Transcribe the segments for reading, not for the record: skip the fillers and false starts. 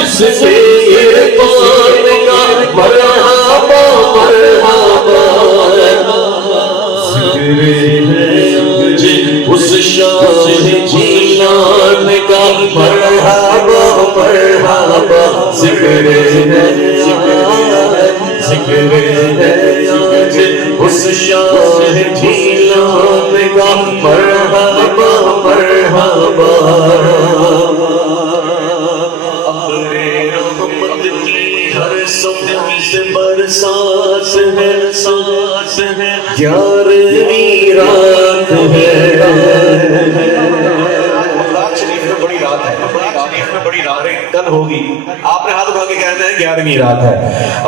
اس سے عرفان کا مرحبا مرحبا ذکر ہے مجھے اس شاہ جیلان کا مرحبا مرحبا ذکر ہے ذکر ہے اس شاہ جیلان کا مرحبا مرحبا اپنے رحمت کی ہر سبز برسات ہے سانس ہے 11ویں رات ہے بڑی رات ہے کل ہوگی آپ نے ہاتھ اٹھا کے کہنا ہے 11ویں رات ہے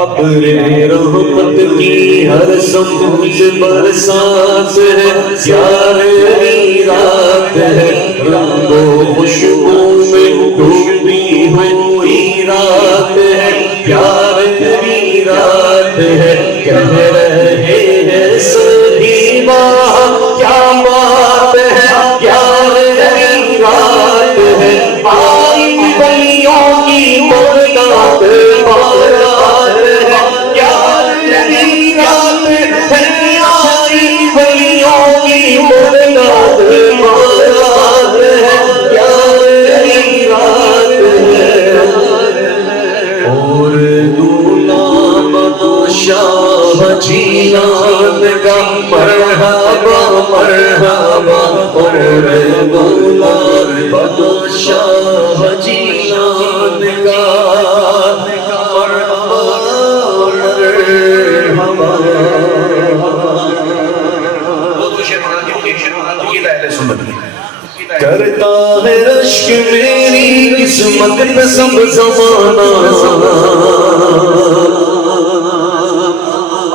ابرِ رحمت کی ہر سبز برسات ہے 11ویں رات ہے رنگ و خوشبو میں ڈوبی ہوئی رات ہے 11ویں رات ہے کہہ رہے ہیں سبھی واہ کیا بات ہے 11ویں رات ہے آئی بلیوں کی مدد بارات ہے 11ویں رات ہے آئی بلیوں کی مدد بارات ہے 11ویں رات ہے اور دولہا بنا شاہ جیلان کا مرحبا مرحبا اور دولہا بنا شاہ جیلان کا مرحبا مرحبا کرتا ہے رشک میری قسمت پہ سب زمانہ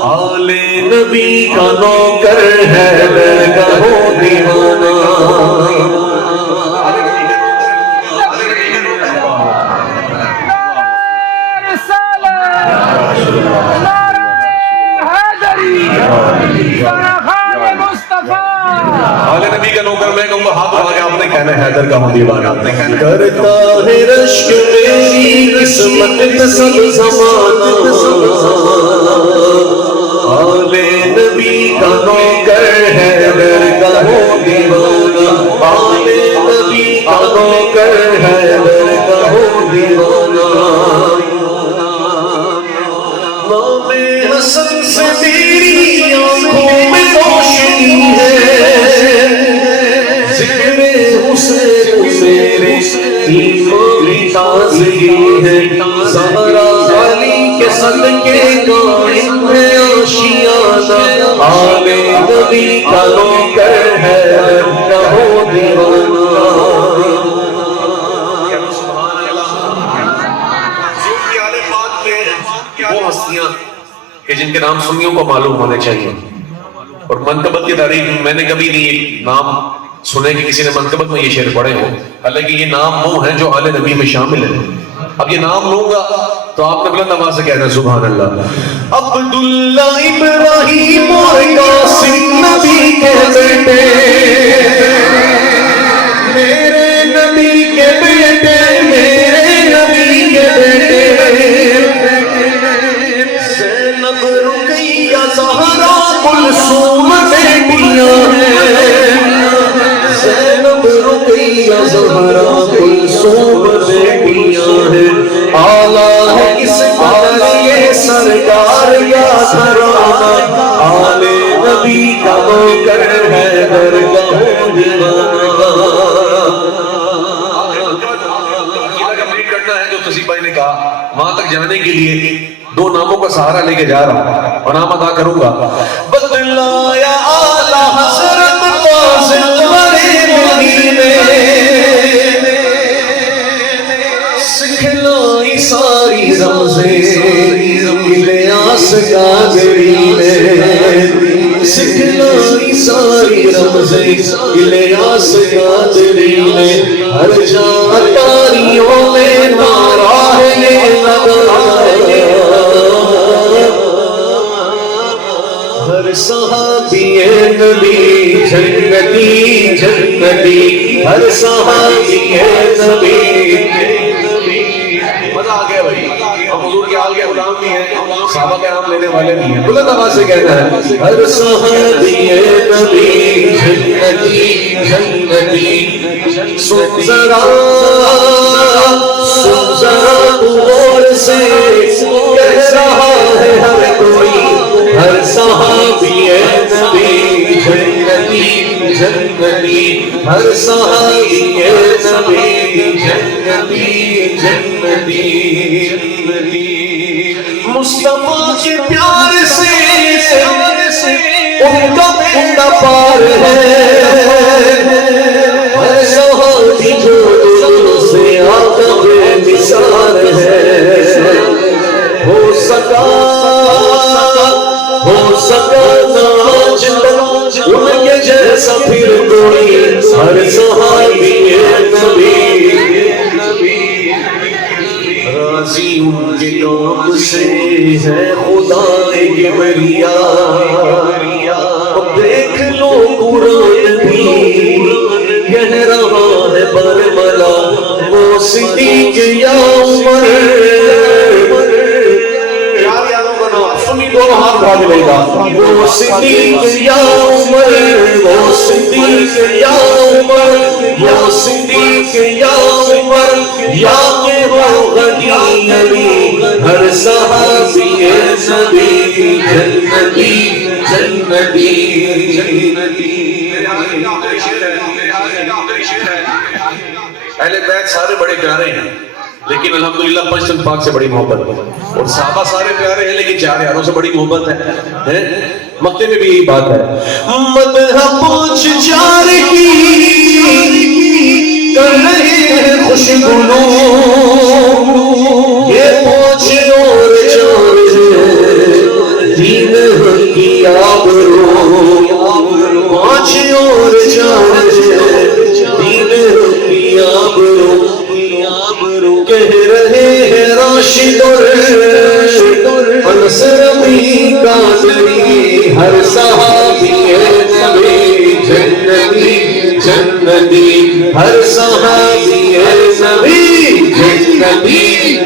آل نبی کا نوکر ہے درگاہ و دیوانہ نبی کا نوکر میں کہوں گا ہاتھ اٹھا کے آپ نے کہنا ہے حیدر کا ہوں دیوانہ کرتا ہے رشک میری قسمت پہ سب زمانہ آل نبی کا نوکر ہے درگاہ و دیوانہ آل نبی کا نوکر ہے درگاہ و دیوانہ نام حسن سے میری آنکھوں میں روشنی ہے ایمان کی تازگی ہے زہرا علی کے صدقے قائم ہے آشیانہ آل نبی کا نوکر ہے درگاہ و دیوانہ وہ ہستیاں کہ جن کے نام سنیوں کو معلوم ہونے چاہیے اور منقبت کی تاریخ میں نے کبھی نہیں نام سنے کہ کسی نے منقبت میں یہ شعر پڑھے ہو حالانکہ یہ نام وہ ہیں جو آل نبی میں شامل ہیں اب یہ نام لوں گا تو آپ نے بلند آواز سے کہنا سبحان اللہ عبداللہ ابراہیم اور قاسم نبی کے بیٹے میرے نبی کے بیٹے میرے نبی کے بیٹے زینب رقیہ زہرا کلثوم بیٹیاں ہیں زینب رقیہ زہرا کلثوم بیٹیاں ہیں آلہ ہے اس قدر یہ سرکار کا گھرانہ آل نبی کا نوکر ہے درگاہ و دیوانہ جو تصیب بھائی نے کہا وہاں تک جانے کے لیے دو ناموں کا سہارا لے کے جا رہا ہوں اور نام ادا کروں گا بدلایا آلہ حضرت فاضل بڑے مدینے سکھلائی ساری رمزیں الیاس قادری نے سکھلائی ساری رمزیں الیاس قادری نے ہر جا تاریوں میں نعرہ یہ لگایا ہر صحابی نبی جنتی جنتی ہر صحابی نبی غلام بھی ہیں، صحابہ کے نام لینے والے بھی ہیں. بلند آواز سے کہنا ہے ہر صحابی نبی جنتی جنتی سن ذرا غور سے کہہ رہا ہے ہر کوئی ہر صحابی نبی جنتی جنتی ہر صحابی نبی جنتی جنتی مصطفیٰ کے پیار سے ان کا بیڑا پار ہے ہر صحابی جو دل سے آقا بے مثال ہے ہو سکا نا آج تک ان کے جیسا پھر کوئی ہر صحابی نبی راضی ان کے کام سے ہے خدا کے بریا دیکھ لو قرآن بھی کہہ رہا ہے برملا وہ صدیق یا عمر سنی دونوں ہاتھ اٹھا کے لے گا وہ صدیق یا عمر وہ صدیق یا عمر وہ صدیق یا عمر یا کہ وہ غنی علی ہر صحابی نبی جنتی جنتی اہل بیت سارے بڑے پیارے ہیں لیکن الحمدللہ پشتن پاک سے بڑی محبت ہے اور صحابہ سارے پیارے ہیں لیکن چار یاروں سے بڑی محبت ہے مکے میں بھی یہی بات ہے مدح پوچھ چار کی کر رہے ہیں خوشگلو یہ پوچھ اور چار دین کی آبرو پوچھ اور چار دین کی آبرو کہہ رہے ہیں راشد انصرمی قادری ہر صحابی نبی جنتی جنتی ہر صحابی نبی جنتی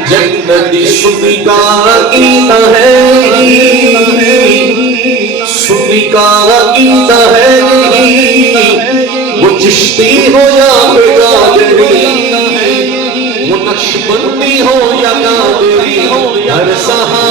جنتی سنی کا عقیدہ ہے سنی کا عقیدہ ہے وہ چشتی ہو یا قادری نقشبندی ہو یا قادری ہر صحابی